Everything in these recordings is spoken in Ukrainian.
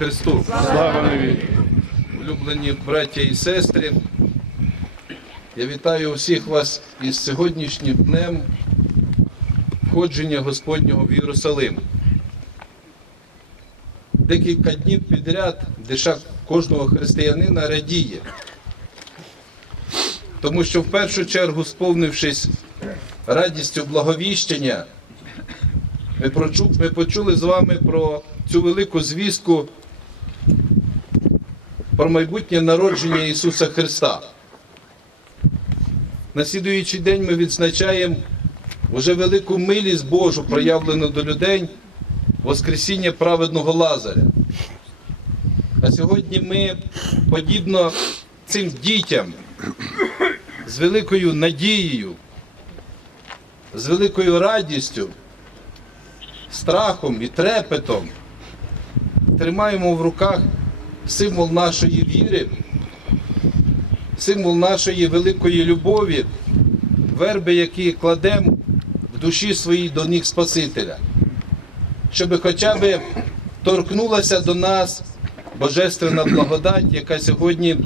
Христу. Слава навіки. Улюблені браття і сестри. Я вітаю усіх вас із сьогоднішнім днем входження Господнього в Єрусалим. Декілька днів підряд душа кожного християнина радіє. Тому що в першу чергу, сповнившись радістю благовіщення, ми почули з вами про цю велику звістку про майбутнє народження Ісуса Христа. На слідуючий день ми відзначаємо вже велику милість Божу, проявлену до людей, Воскресіння праведного Лазаря. А сьогодні ми, подібно цим дітям, з великою надією, з великою радістю, страхом і трепетом тримаємо в руках символ нашої віри, символ нашої великої любові, верби, які кладемо в душі своїй до ніг Спасителя, щоб хоча б торкнулася до нас божественна благодать, яка сьогодні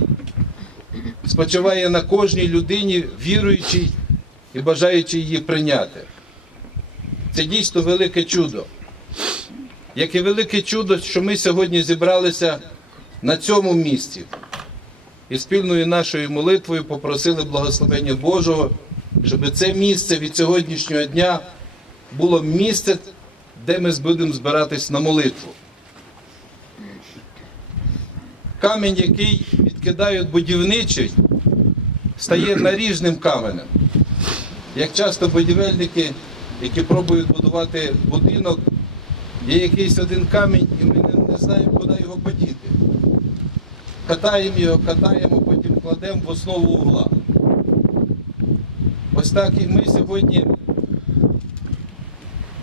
спочиває на кожній людині, віруючій і бажаючій її прийняти. Це дійсно велике чудо. Яке велике чудо, що ми сьогодні зібралися на цьому місці і спільною нашою молитвою попросили благословення Божого, щоб це місце від сьогоднішнього дня було місце, де ми будемо збиратись на молитву. Камінь, який відкидають будівничий, стає наріжним каменем. Як часто будівельники, які пробують будувати будинок, є якийсь один камінь, і ми не, не знаємо, куди його подіти. Катаємо його, катаємо, потім кладемо в основу угла. Ось так і ми сьогодні,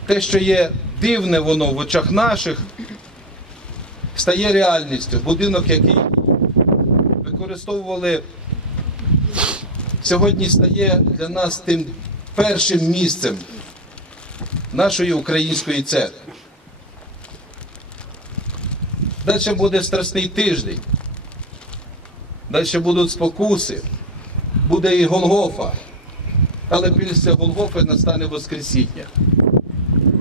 те, що є дивне воно в очах наших, стає реальністю. Будинок, який використовували, сьогодні стає для нас тим першим місцем нашої української церкви. Далі буде страсний тиждень. Далі будуть спокуси, буде і Голгофа. Але після Голгофи настане Воскресіння.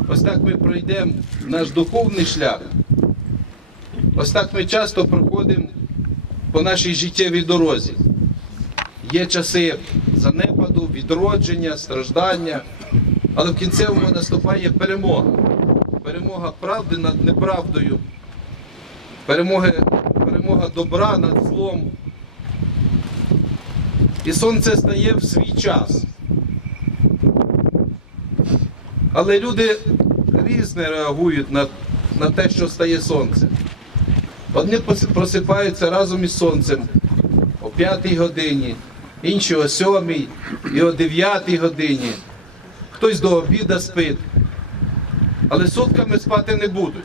Ось так ми пройдемо наш духовний шлях. Ось так ми часто проходимо по нашій життєвій дорозі. Є часи занепаду, відродження, страждання, але в кінцевому наступає перемога. Перемога правди над неправдою, перемога, перемога добра над злом. І сонце стає в свій час. Але люди різне реагують на, на те, що стає сонце. Одні просипаються разом із сонцем о 5 годині, інші о 7 і о 9 годині. Хтось до обіда спить. Але сутками спати не будуть.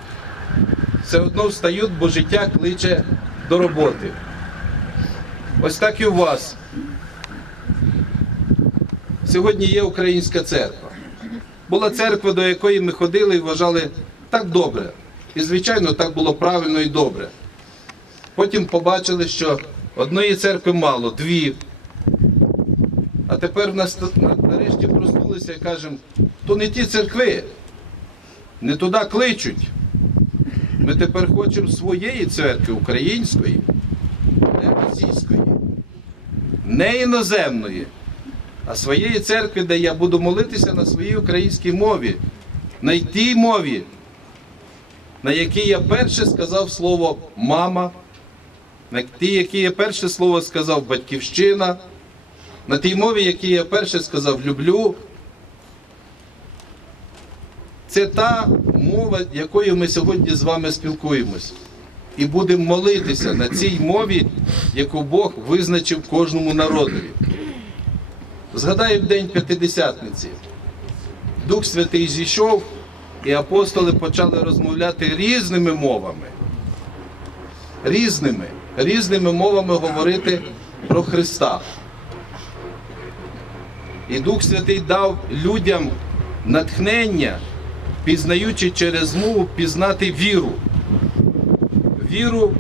Все одно встають, бо життя кличе до роботи. Ось так і у вас. Сьогодні є українська церква. Була церква, до якої ми ходили і вважали так добре. І, звичайно, так було правильно і добре. Потім побачили, що одної церкви мало, дві. А тепер в нас нарешті проснулися і кажемо, то не ті церкви, не туди кличуть. Ми тепер хочемо своєї церкви, української, не російської, не іноземної, а своєї церкви, де я буду молитися на своїй українській мові, на тій мові, на якій я перше сказав слово мама, на тій, якій я перше слово сказав батьківщина, на тій мові, якій я перше сказав люблю. Це та мова, якою ми сьогодні з вами спілкуємось. І будемо молитися на цій мові, яку Бог визначив кожному народові. Згадаємо День П'ятидесятниці. Дух Святий зійшов, і апостоли почали розмовляти різними мовами. Різними, різними мовами говорити про Христа. І Дух Святий дав людям натхнення, пізнаючи через мову, пізнати віру. віру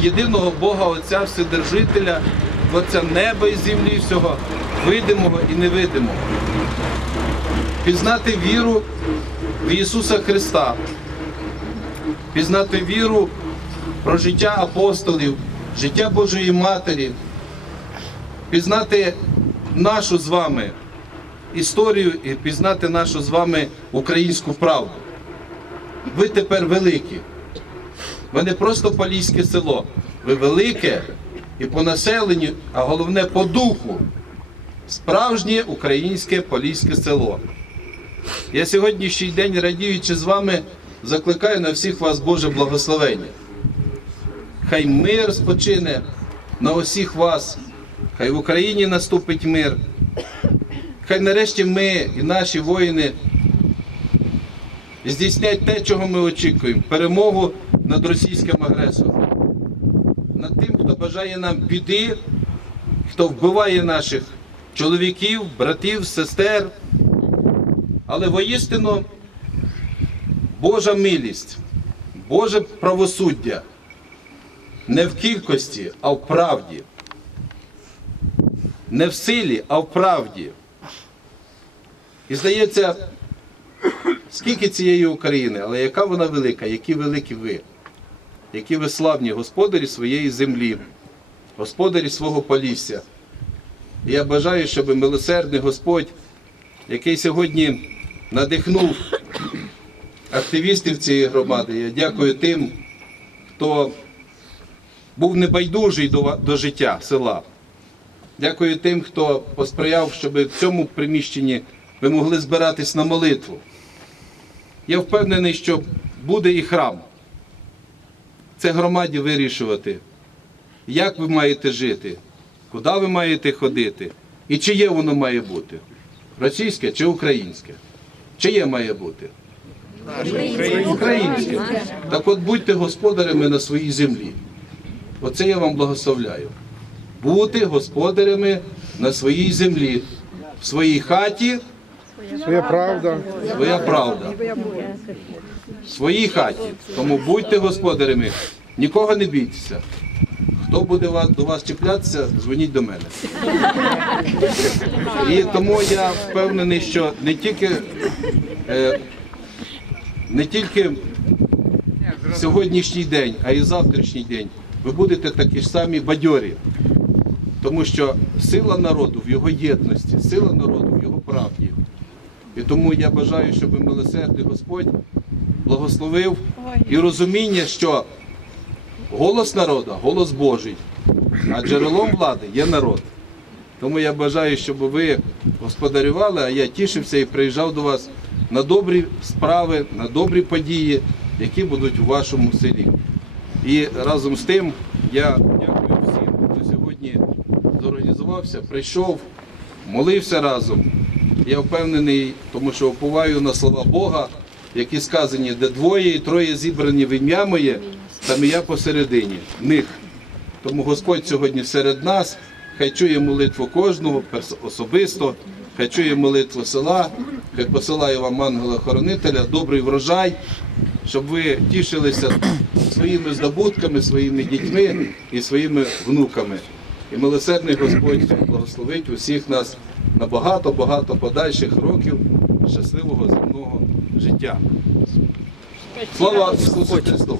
в єдиного Бога Отця Вседержителя, Творця неба і землі, всього видимого і невидимого. Пізнати віру в Ісуса Христа, пізнати віру про життя апостолів, життя Божої Матері, пізнати нашу з вами історію і пізнати нашу з вами українську правду. Ви тепер великі. Ви не просто поліське село, ви велике і по населенню, а головне по духу. Справжнє українське поліське село. Я сьогоднішній день, радіючи з вами, закликаю на всіх вас Боже благословення. Хай мир спочине на усіх вас, хай в Україні наступить мир. Хай нарешті ми і наші воїни здійснять те, чого ми очікуємо перемогу над російським агресором, над тим, хто бажає нам біди, хто вбиває наших чоловіків, братів, сестер. Але воістину Божа милість, Боже правосуддя не в кількості, а в правді. Не в силі, а в правді. І здається, скільки цієї України, але яка вона велика, які великі ви, які ви славні господарі своєї землі, господарі свого полісся. І я бажаю, щоб милосердний Господь, який сьогодні надихнув активістів цієї громади, я дякую тим, хто був небайдужий до, до життя села. Дякую тим, хто посприяв, щоб в цьому приміщенні ви могли збиратись на молитву. Я впевнений, що буде і храм. Це громаді вирішувати, як ви маєте жити, куди ви маєте ходити і чиє воно має бути. Російське чи українське? Чиє має бути? Українське. Так от будьте господарями на своїй землі. Оце я вам благословляю. Бути господарями на своїй землі, в своїй хаті, Своя правда. своя правда. В своїй хаті. Тому будьте господарями, нікого не бійтеся. Хто буде до вас чіплятися, дзвоніть до мене. І тому я впевнений, що не тільки, е, не тільки сьогоднішній день, а й завтрашній день ви будете такі ж самі бадьорі. Тому що сила народу в його єдності, сила народу в його правді. І тому я бажаю, щоб милосердний Господь благословив і розуміння, що голос народу голос Божий, а джерелом влади є народ. Тому я бажаю, щоб ви господарювали, а я тішився і приїжджав до вас на добрі справи, на добрі події, які будуть у вашому селі. І разом з тим я дякую всім, хто сьогодні зорганізувався, прийшов, молився разом. Я впевнений, тому що оповаю на слова Бога, які сказані, де двоє і троє зібрані в ім'я моє, там і я посередині них. Тому Господь сьогодні серед нас, хай чує молитву кожного особисто, хай чує молитву села, хай посилає вам ангела-хоронителя, добрий врожай, щоб ви тішилися своїми здобутками, своїми дітьми і своїми внуками. І милосердний Господь благословить усіх нас на багато-багато подальших років щасливого земного життя. Слава Ісусу Христу!